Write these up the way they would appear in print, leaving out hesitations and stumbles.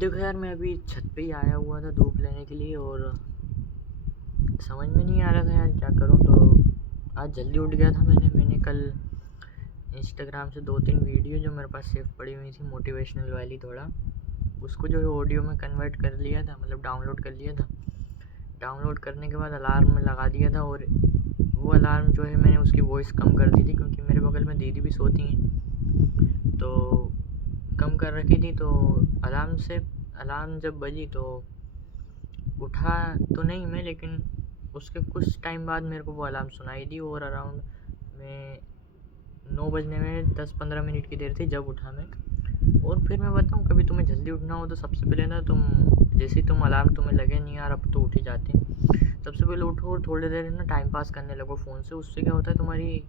देखो यार, मैं अभी छत पे ही आया हुआ था धूप लेने के लिए और समझ में नहीं आ रहा था यार क्या करूं। तो आज जल्दी उठ गया था। मैंने कल इंस्टाग्राम से 2-3 वीडियो जो मेरे पास सेव पड़ी हुई थी मोटिवेशनल वाली, थोड़ा उसको जो है ऑडियो में कन्वर्ट कर लिया था, मतलब डाउनलोड कर लिया था। डाउनलोड करने के बाद अलार्म में लगा दिया था और वो अलार्म जो है मैंने उसकी वॉइस कम कर दी थी, क्योंकि मेरे बगल में दीदी भी सोती हैं, तो कम कर रखी थी। तो अलार्म जब बजी तो उठा तो नहीं मैं, लेकिन उसके कुछ टाइम बाद मेरे को वो अलार्म सुनाई दी और अराउंड मैं 9 बजने में 10-15 मिनट की देर थी जब उठा मैं। और फिर मैं बताऊँ, कभी तुम्हें जल्दी उठना हो तो सबसे पहले ना जैसे तुम अलार्म तुम्हें लगे नहीं यार अब तो उठ ही जाते, सबसे पहले उठो और थोड़ी देर ना टाइम पास करने लगो फ़ोन से। उससे क्या होता है, तुम्हारी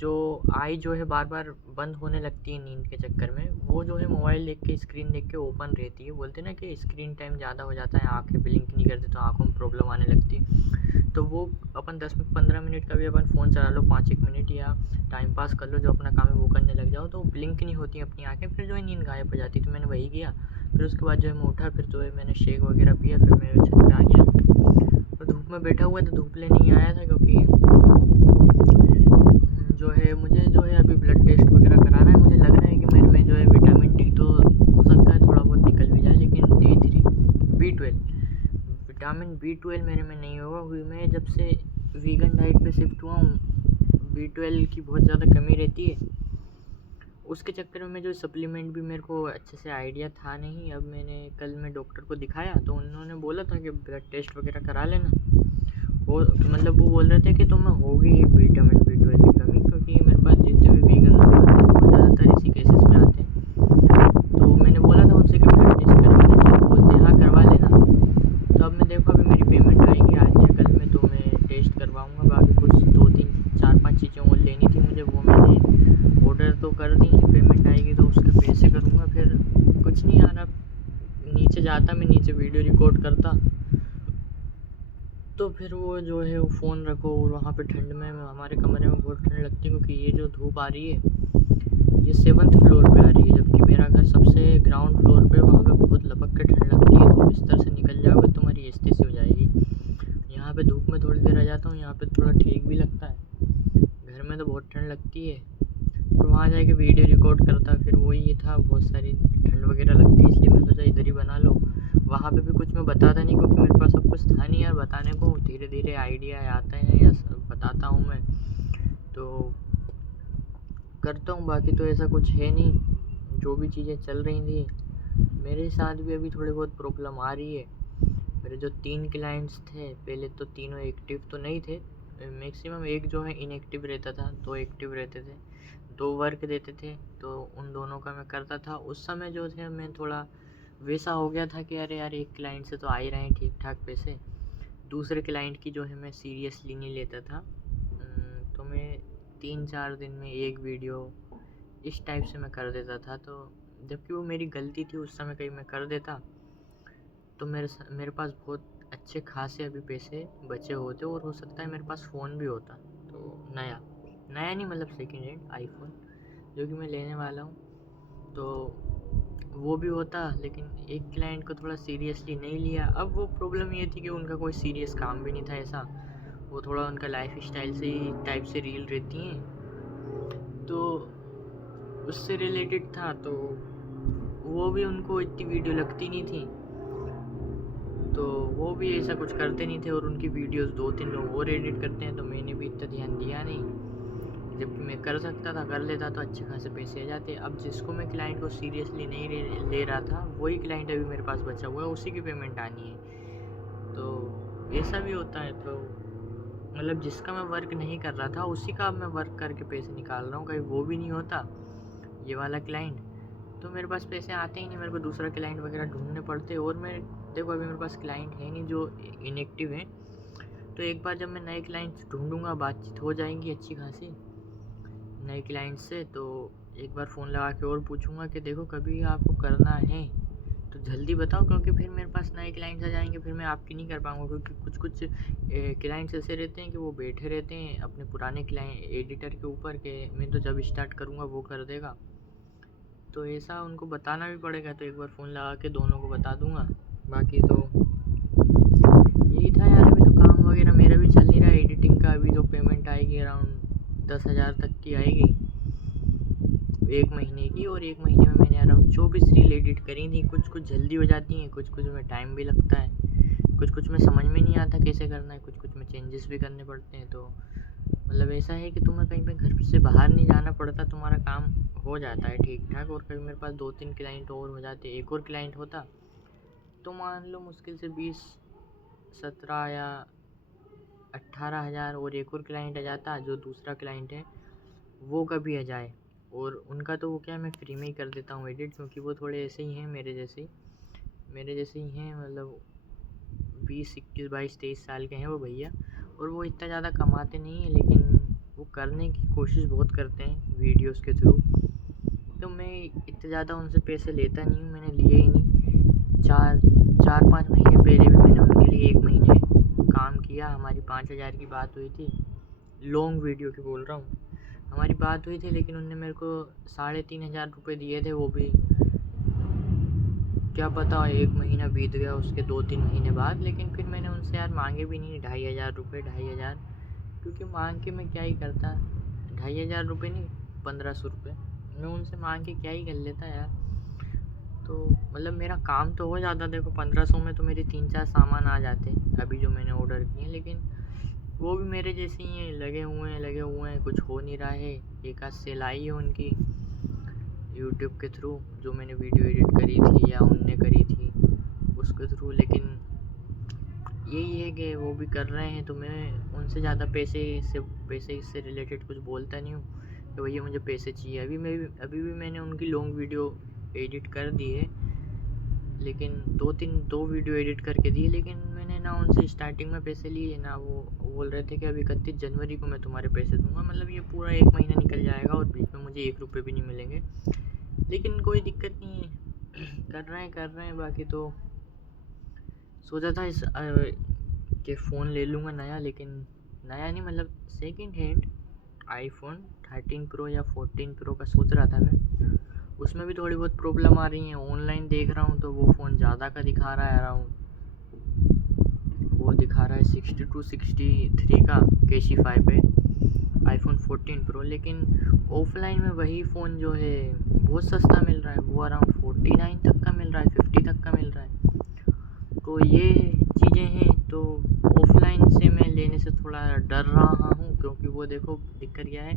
जो आई जो है बार बार बंद होने लगती है नींद के चक्कर में, वो जो है मोबाइल देख के, स्क्रीन देख के ओपन रहती है। बोलते हैं ना कि स्क्रीन टाइम ज़्यादा हो जाता है, आंखें ब्लिंक नहीं करती तो आंखों में प्रॉब्लम आने लगती है। तो वो अपन 10-15 मिनट का भी अपन फ़ोन चला लो, 5-1 मिनट या टाइम पास कर लो, जो अपना काम है वो करने लग जाओ, तो ब्लिंक नहीं होती अपनी आंखें, फिर जो है नींद गायब हो जाती। तो मैंने वही किया। फिर उसके बाद जो है मैं उठा, फिर जो है मैंने शेक वगैरह पिया, फिर मैं छत पे आ गया। तो धूप में बैठा हुआ था, धूप लेने ही आया था, क्योंकि जो है मुझे जो है अभी ब्लड टेस्ट वगैरह कराना है। मुझे लग रहा है कि मेरे में जो है विटामिन डी तो हो सकता है थोड़ा बहुत निकल भी जाए, लेकिन विटामिन बी 12 मेरे में नहीं होगा, क्योंकि मैं जब से वीगन डाइट पे शिफ्ट हुआ हूँ बी 12 की बहुत ज़्यादा कमी रहती है। उसके चक्कर में जो सप्लीमेंट भी मेरे को अच्छे से आइडिया था नहीं। अब कल मैं डॉक्टर को दिखाया तो उन्होंने बोला था कि ब्लड टेस्ट वगैरह करा लेना। वो मतलब वो बोल रहे थे कि तुम्हें होगी विटामिन बी 12 की कमी, क्योंकि मेरे पास जितने भी वीगन लोग आते हैं वो ज़्यादातर इसी केसेस में आते हैं। तो मैंने बोला था उनसे कि ब्लड टेस्ट करवाना चाहिए, बोलते हैं हाँ करवा लेना। तो अब मैं देखो, अभी मेरी पेमेंट आएगी आज या कल में, तो मैं टेस्ट करवाऊँगा। बाकी कुछ 2-3-4-5 चीज़ें और लेनी थी मुझे, वो मैंने ऑर्डर तो कर दी है। पेमेंट आएगी तो उसके पैसे करूँगा। फिर कुछ नहीं यार, अब नीचे जाता, मैं नीचे वीडियो रिकॉर्ड करता, तो फिर वो जो है वो फ़ोन रखो और वहाँ पे ठंड में हमारे कमरे में बहुत ठंड लगती है, क्योंकि ये जो धूप आ रही है ये 7th फ्लोर पे आ रही है, जबकि मेरा घर सबसे ग्राउंड फ्लोर पे। वहाँ पे बहुत लपक के ठंड लगती है, तुम बिस्तर से निकल जाओगे तुम्हारी एस्ती सी हो जाएगी। यहाँ पे धूप में थोड़ी देर रह जाता हूँ, यहाँ पे थोड़ा ठीक भी लगता है, घर में तो बहुत ठंड लगती है। और वहाँ जाके वीडियो रिकॉर्ड करता, फिर वही ये था, बहुत सारी ठंड वगैरह लगती है, इसलिए मैं सोचा इधर ही बना लो। वहाँ पे भी कुछ मैं बताता नहीं, क्योंकि मेरे पास सब कुछ था नहीं यार बताने को। धीरे धीरे आइडिया आते हैं या बताता हूँ मैं, तो करता हूँ। बाकी तो ऐसा कुछ है नहीं। जो भी चीज़ें चल रही थी मेरे साथ भी अभी थोड़ी बहुत प्रॉब्लम आ रही है। मेरे जो 3 क्लाइंट्स थे पहले, तो तीनों एक्टिव तो नहीं थे, मैक्सिमम एक जो है इनएक्टिव रहता था, 2 एक्टिव रहते थे, 2 वर्क देते थे, तो उन दोनों का मैं करता था। उस समय जो थे मैं थोड़ा वैसा हो गया था कि अरे यार एक क्लाइंट से तो आ ही रहे हैं ठीक ठाक पैसे, दूसरे क्लाइंट की जो है मैं सीरियसली नहीं लेता था। तो मैं 3-4 दिन में एक वीडियो इस टाइप से मैं कर देता था। तो जबकि वो मेरी गलती थी, उस समय कहीं मैं कर देता तो मेरे पास बहुत अच्छे खासे अभी पैसे बचे होते, और हो सकता है मेरे पास फ़ोन भी होता, तो नया नया नहीं मतलब सेकेंड हैंड आईफोन जो कि मैं लेने वाला हूँ, तो वो भी होता। लेकिन एक क्लाइंट को थोड़ा सीरियसली नहीं लिया। अब वो प्रॉब्लम ये थी कि उनका कोई सीरियस काम भी नहीं था ऐसा, वो थोड़ा उनका लाइफ स्टाइल से ही टाइप से रील रहती हैं, तो उससे रिलेटेड था। तो वो भी उनको इतनी वीडियो लगती नहीं थी, तो वो भी ऐसा कुछ करते नहीं थे, और उनकी वीडियोस 2-3 लोग और एडिट करते हैं, तो मैंने भी इतना ध्यान दिया नहीं। जबकि मैं कर सकता था, कर लेता तो अच्छे खासे पैसे आ जाते। अब जिसको मैं क्लाइंट को सीरियसली नहीं ले रहा था, वही क्लाइंट अभी मेरे पास बचा हुआ है, उसी की पेमेंट आनी है। तो ऐसा भी होता है। तो मतलब जिसका मैं वर्क नहीं कर रहा था उसी का अब मैं वर्क करके पैसे निकाल रहा हूँ। कहीं वो भी नहीं होता ये वाला क्लाइंट, तो मेरे पास पैसे आते ही नहीं, मेरे को दूसरा क्लाइंट वगैरह ढूंढने पड़ते। और मैं देखो, अभी मेरे पास क्लाइंट है नहीं जो इनएक्टिव हैं, तो एक बार जब मैं नए क्लाइंट्स ढूंढूंगा, बातचीत हो जाएंगी अच्छी खासी नए क्लाइंट से, तो एक बार फ़ोन लगा के और पूछूंगा कि देखो कभी आपको करना है तो जल्दी बताओ, क्योंकि फिर मेरे पास नए क्लाइंट्स आ जाएंगे, फिर मैं आपकी नहीं कर पाऊँगा। क्योंकि कुछ कुछ क्लाइंट्स ऐसे रहते हैं कि वो बैठे रहते हैं अपने पुराने क्लाइंट एडिटर के ऊपर, के मैं तो जब स्टार्ट करूँगा वो कर देगा। तो ऐसा उनको बताना भी पड़ेगा, तो एक बार फ़ोन लगा के दोनों को बता दूँगा। बाकी तो यही था यार। अभी तो काम वगैरह मेरा भी चल नहीं रहा एडिटिंग का। अभी तो पेमेंट आएगी अराउंड 10,000 तक की आएगी 1 महीने की, और 1 महीने में मैंने अराउंड 24 रील एडिट करी थी। कुछ जल्दी हो जाती हैं, कुछ में टाइम भी लगता है, कुछ में समझ में नहीं आता कैसे करना है, कुछ में चेंजेस भी करने पड़ते हैं। तो मतलब ऐसा है कि तुम्हें कहीं पे घर से बाहर नहीं जाना पड़ता, तुम्हारा काम हो जाता है ठीक ठाक। और कभी मेरे पास 2-3 क्लाइंट और हो जाते, एक और क्लाइंट होता तो मान लो मुश्किल से 20-17 या 18,000 और एक और क्लाइंट आ जाता। जो दूसरा क्लाइंट है वो कभी आ जाए, और उनका तो वो क्या मैं फ्री में ही कर देता हूँ एडिट, क्योंकि वो थोड़े ऐसे ही हैं मेरे जैसे ही हैं। मतलब 20, 21, 22, 23 साल के हैं वो भैया, और वो इतना ज़्यादा कमाते नहीं हैं, लेकिन वो करने की कोशिश बहुत करते हैं वीडियोस के थ्रू। तो मैं इतने ज़्यादा उनसे पैसे लेता नहीं हूँ, मैंने लिए ही नहीं। 4-5 महीने पहले भी मैंने उनके लिए 1 महीने काम किया। हमारी 5,000 की बात हुई थी, लॉन्ग वीडियो की बोल रहा हूँ। हमारी बात हुई थी, लेकिन उनने मेरे को 3,500 रुपये दिए थे। वो भी क्या पता 1 महीना बीत गया उसके 2-3 महीने बाद। लेकिन फिर मैंने उनसे यार मांगे भी नहीं 2,500 रुपये, 2,500, क्योंकि मांग के मैं क्या ही करता। 2,500 रुपये नहीं, 1,500 रुपये मैं उनसे मांग के क्या ही कर लेता यार। तो मतलब मेरा काम तो हो जाता। देखो 1,500 में तो मेरे 3-4 सामान आ जाते अभी जो मैंने ऑर्डर किए, लेकिन वो भी मेरे जैसे ही हैं, लगे हुए हैं, कुछ हो नहीं रहा है। एक आध सेल आई है उनकी यूट्यूब के थ्रू, जो मैंने वीडियो एडिट करी थी या उनने करी थी उसके थ्रू। लेकिन यही है कि वो भी कर रहे हैं, तो मैं उनसे ज़्यादा पैसे से रिलेटेड कुछ बोलता नहीं हूँ कि भैया मुझे पैसे चाहिए। अभी भी मैंने उनकी लॉन्ग वीडियो एडिट कर दी है, लेकिन 2 वीडियो एडिट करके दिए। लेकिन मैंने ना उनसे स्टार्टिंग में पैसे लिए, ना वो बोल रहे थे कि अभी 31 जनवरी को मैं तुम्हारे पैसे दूंगा। मतलब ये पूरा 1 महीना निकल जाएगा और बीच में मुझे 1 रुपये भी नहीं मिलेंगे। लेकिन कोई दिक्कत नहीं है, कर रहे हैं। बाकी तो सोचा था इस के फ़ोन ले लूँगा नया, लेकिन नया नहीं, मतलब सेकंड हैंड iPhone 13 प्रो या 14 प्रो का सोच रहा था मैं। उसमें भी थोड़ी बहुत प्रॉब्लम आ रही है। ऑनलाइन देख रहा हूँ तो वो फ़ोन ज़्यादा का दिखा रहा है अराउंड, वो दिखा रहा है 62-63 का कैशिफाई पे iPhone 14 प्रो। लेकिन ऑफलाइन में वही फ़ोन जो है बहुत सस्ता मिल रहा है, वो अराउंड 49 तक का मिल रहा है, 50 तक का मिल रहा है। तो ये चीज़ें हैं, तो ऑफलाइन से मैं लेने से थोड़ा डर रहा हूँ, क्योंकि वो देखो दिक्कत क्या है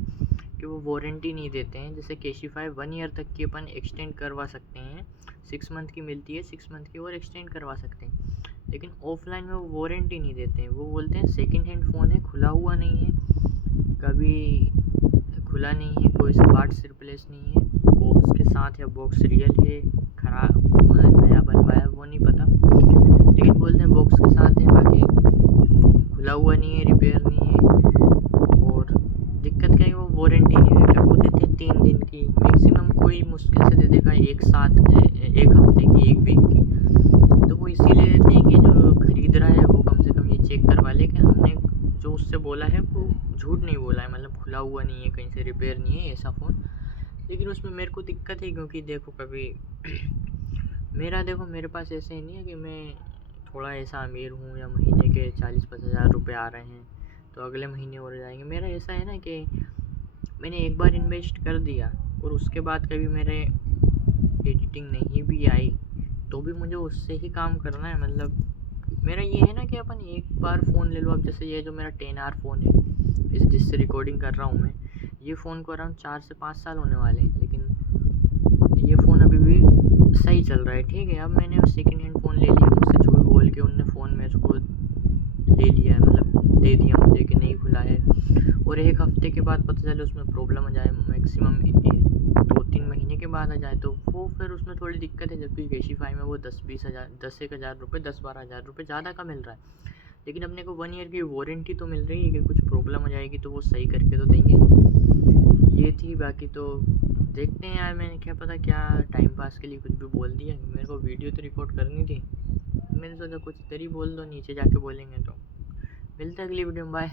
कि वो वारंटी नहीं देते हैं। जैसे कैशिफाई 1 ईयर तक की अपन एक्सटेंड करवा सकते हैं, 6 मंथ की मिलती है, 6 मंथ की और एक्सटेंड करवा सकते हैं। लेकिन ऑफलाइन में वो वारंटी नहीं देते हैं। वो बोलते हैं सेकंड हैंड फ़ोन है, खुला हुआ नहीं है, कभी खुला नहीं है, कोई सा पार्ट्स रिप्लेस नहीं है, बॉक्स के साथ या बॉक्स रियल है, ख़राब नया बनवाया वो नहीं पता, लेकिन बोलते हैं बॉक्स के साथ है, बाकी खुला हुआ नहीं है, रिपेयर नहीं है। और दिक्कत क्या है, वो वारंटी नहीं देते। वो देते हैं 3 दिन की मैक्सिमम, कोई मुश्किल से दे देगा 1 हफ्ते की, 1 वीक की। तो वो इसीलिए देते हैं कि जो ख़रीद रहा है वो कम से कम ये चेक करवा ले कि हमने जो उससे बोला है वो झूठ नहीं बोला है, मतलब खुला हुआ नहीं है, कहीं से रिपेयर नहीं है ऐसा फ़ोन। लेकिन उसमें मेरे को दिक्कत है, क्योंकि देखो कभी मेरे पास ऐसे नहीं है कि मैं थोड़ा ऐसा अमीर हूँ या महीने के 40-50 हज़ार रुपये आ रहे हैं तो अगले महीने और जाएंगे। मेरा ऐसा है ना कि मैंने एक बार इन्वेस्ट कर दिया और उसके बाद कभी मेरे एडिटिंग नहीं भी आई तो भी मुझे उससे ही काम करना है। मतलब मेरा ये है ना कि अपन एक बार फ़ोन ले लो। अब जैसे ये जो मेरा 10R फ़ोन है, जिससे रिकॉर्डिंग कर रहा हूँ मैं, ये फ़ोन को अराउंड 4 से 5 साल होने वाले हैं, लेकिन ये फ़ोन अभी भी सही चल रहा है, ठीक है। अब मैंने सेकंड हैंड फ़ोन ले लिया, मुझसे झूठ बोल के उनने फ़ोन मेरे को ले लिया है, मतलब दे दिया मुझे कि नहीं खुला है, और 1 हफ्ते के बाद पता चले उसमें प्रॉब्लम आ जाए, मैक्सिमम 2-3 महीने के बाद आ जाए, तो वो फिर उसमें थोड़ी दिक्कत है। जबकि कैशिफाई में वो 10-1 हज़ार रुपये, 10-12 हज़ार रुपये ज़्यादा का मिल रहा है, लेकिन अपने को 1 ईयर की वारंटी तो मिल रही है कि कुछ प्रॉब्लम आ जाएगी तो वो सही करके तो देंगे। ये थी। बाकी तो देखते हैं यार, मैंने क्या पता क्या टाइम पास के लिए कुछ भी बोल दिया। मेरे को वीडियो तो रिकॉर्ड करनी थी, मैंने सोचा कुछ इधर ही बोल दो, नीचे जाके बोलेंगे। तो मिलते हैं अगली वीडियो में, बाय।